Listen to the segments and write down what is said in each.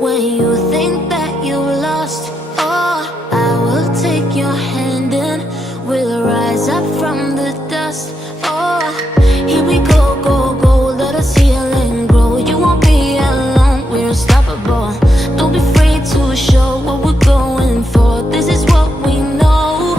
When you think that you lost, oh, I will take your hand and we'll rise up from the dust. Oh, here we go, go, go, let us heal and grow. You won't be alone, we're unstoppable. Don't be afraid to show what we're going for. This is what we know.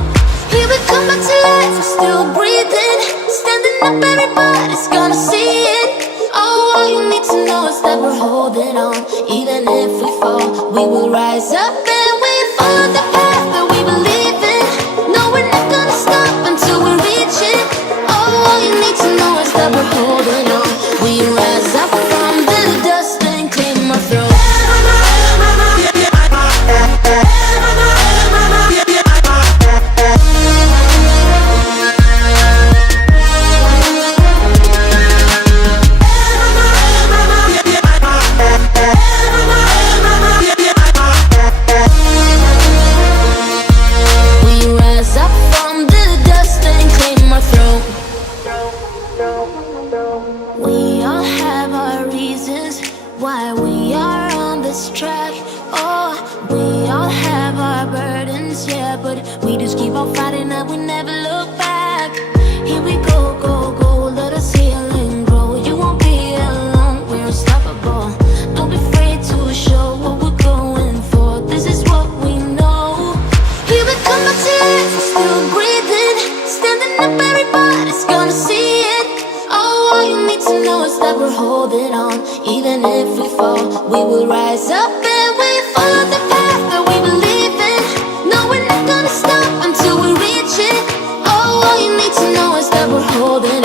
Here we come back to life, we're still breathing. Standing up, everybody's gonna see it. Oh, all you need to know is that we're holding on. Even if we fall, we will rise up and we follow the path that we believe in. No, we're not gonna stop until we reach it. Oh, all you need to know is that we're holding on. We rise up from the dust and claim our throne. We all have our reasons why we are on this track. Oh, we all have our burdens, yeah, but we just keep on fighting and we never look back. Here we go, go, go, let us heal and grow. You won't be alone, we're unstoppable. Don't be afraid to show what we're going for. This is what we know. Here we come back to life, we're still breathing. Standing up, everybody's gonna see it. Oh, all you need to know is that we're holding on. Even if we fall, we will rise up and we follow the path that we believe in. No, we're not gonna stop until we reach it. Oh, all you need to know is that we're holding on.